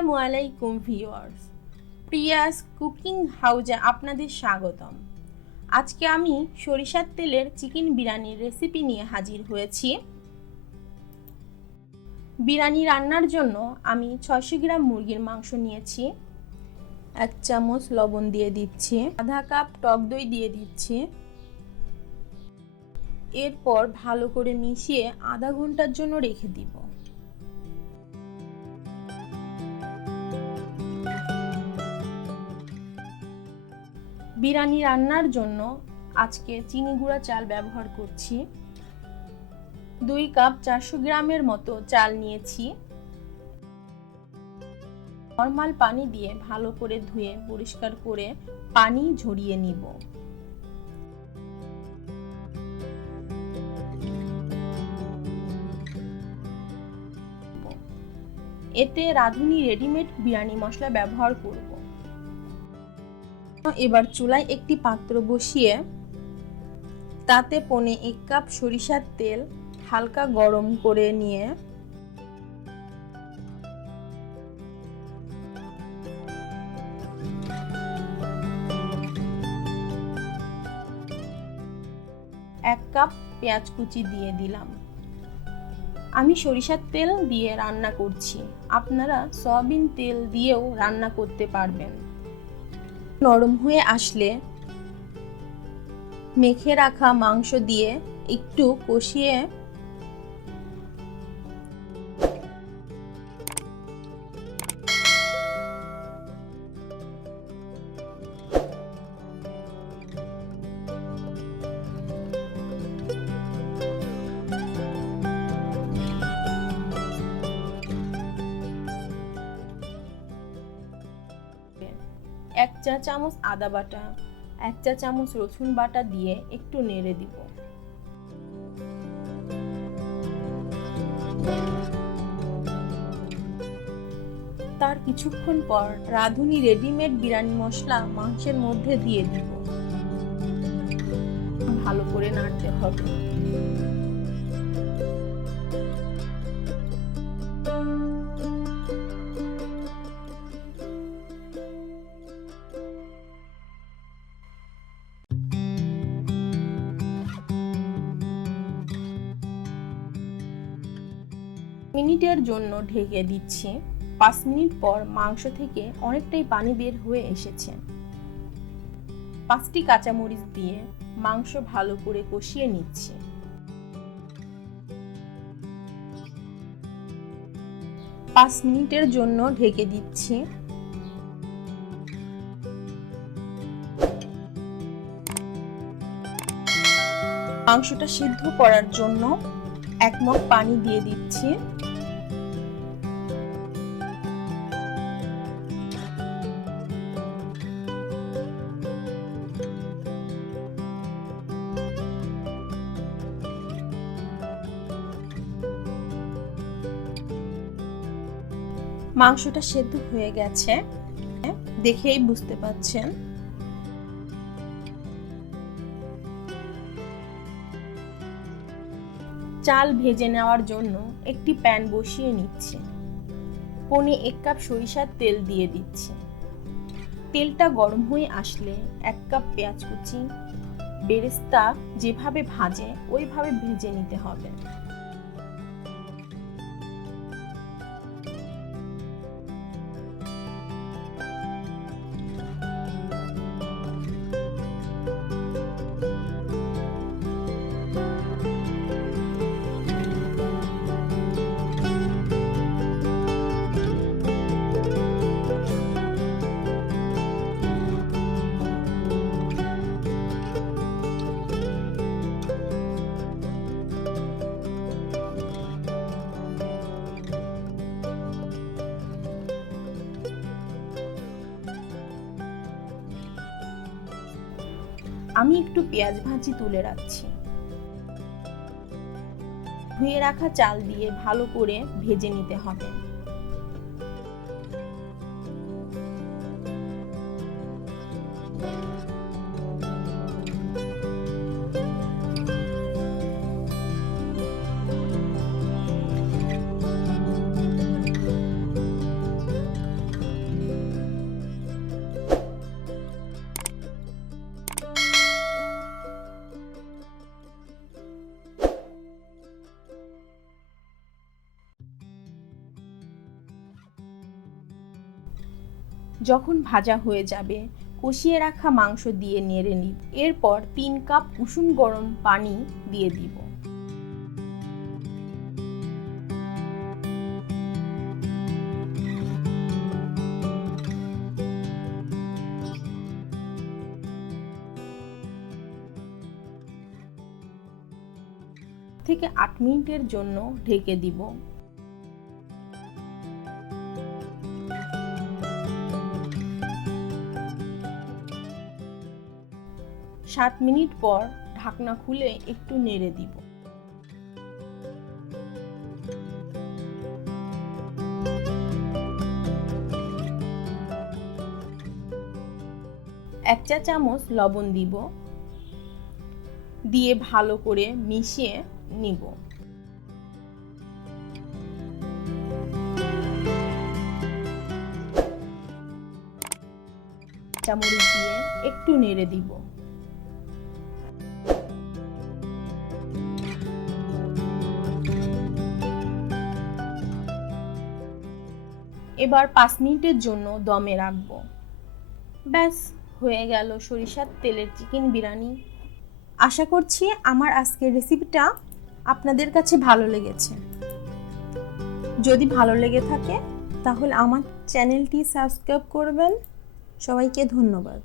আসসালামু আলাইকুম viewers, Prius cooking হাউজে আপনাদের স্বাগতম। আজকে আমি সরিষার তেলের চিকেন বিরিয়ানির রেসিপি নিয়ে হাজির হয়েছি। বিরিয়ানি রান্নার জন্য আমি 600 গ্রাম মুরগির মাংস নিয়েছি। 1 চামচ লবণ দিয়ে দিচ্ছি, আধা কাপ টক দই দিয়ে দিচ্ছি। এরপর ভালো করে মিশিয়ে আধা ঘন্টার জন্য রেখে দিব। বিরিয়ানি রান্নার জন্য আজকে চিনি গুঁড়া চাল ব্যবহার করছি। 2 কাপ 400 গ্রামের মতো চাল নিয়েছি। নরমাল পানি দিয়ে ভালো করে ধুয়ে পরিষ্কার করে পানি ঝরিয়ে নিব। এতে রাঁধুনি রেডিমেড বিরিয়ানি মশলা ব্যবহার করব। এবার চুলায় একটি পাত্র বসিয়ে তাতে 1 কাপ সরিষার তেল হালকা গরম করে নিয়ে এক কাপ পেঁয়াজ কুচি দিয়ে দিলাম। আমি সরিষার তেল দিয়ে রান্না করছি, আপনারা সয়াবিন তেল দিয়েও রান্না করতে পারবেন। নরম হয়ে আসলে মেখে রাখা মাংস দিয়ে একটু কষিয়ে এক চা চামচ আদা বাটা, 1 চা চামচ রসুন বাটা দিয়ে একটু নেড়ে দিব। তার কিছুক্ষণ পর রাঁধুনি রেডিমেড বিরিয়ানি মশলা মাংসের মধ্যে দিয়ে দিব। ভালো করে নাড়তে হবে। মিনিটের জন্য ঢেকে দিচ্ছি। 5 মিনিট পর মাংস থেকে অনেকটাই পানি বের হয়ে এসেছে। 5টি কাঁচামরিচ দিয়ে মাংস ভালো করে কষিয়ে নিচ্ছি। পাঁচ মিনিটের জন্য ঢেকে দিচ্ছি। মাংসটা সিদ্ধ করার জন্য 1 মগ পানি দিয়ে দিচ্ছি। মাংসটা সেদ্ধ হয়ে গেছে, দেখেই বুঝতে পাচ্ছেন। চাল ভেজে নেওয়ার জন্য একটি প্যান বসিয়ে নিচ্ছি। 1 কাপ সরিষার তেল দিয়ে দিচ্ছি। তেলটা গরম হয়ে আসলে 1 কাপ পেঁয়াজ কুচি, বেরেস্তা যেভাবে ভাজে ওইভাবে ভেজে নিতে হবে। আমি একটু পেঁয়াজ ভাজি তুলে রাখছি। ধুয়ে রাখা চাল দিয়ে ভালো করে ভেজে নিতে হবে। যখন ভাজা হয়ে যাবে কষিয়ে রাখা মাংস দিয়ে নেড়ে নিব। এরপর 3 কাপ উষুম গরম পানি দিয়ে দিব। থেকে 8 মিনিটের জন্য ঢেকে দিব। 7 মিনিট পর ঢাকনা খুলে একটু নেড়ে দিব। এক চা চামচ লবণ দিব, দিয়ে ভালো করে মিশিয়ে নিব। চামচ দিয়ে একটু নেড়ে দিব। এবার 5 মিনিটের জন্য দমে রাখবো। ব্যাস হয়ে গেল সরিষার তেলের চিকেন বিরিয়ানি। আশা করছি আমার আজকের রেসিপিটা আপনাদের কাছে ভালো লেগেছে। যদি ভালো লেগে থাকে তাহলে আমার চ্যানেলটি সাবস্ক্রাইব করবেন। সবাইকে ধন্যবাদ।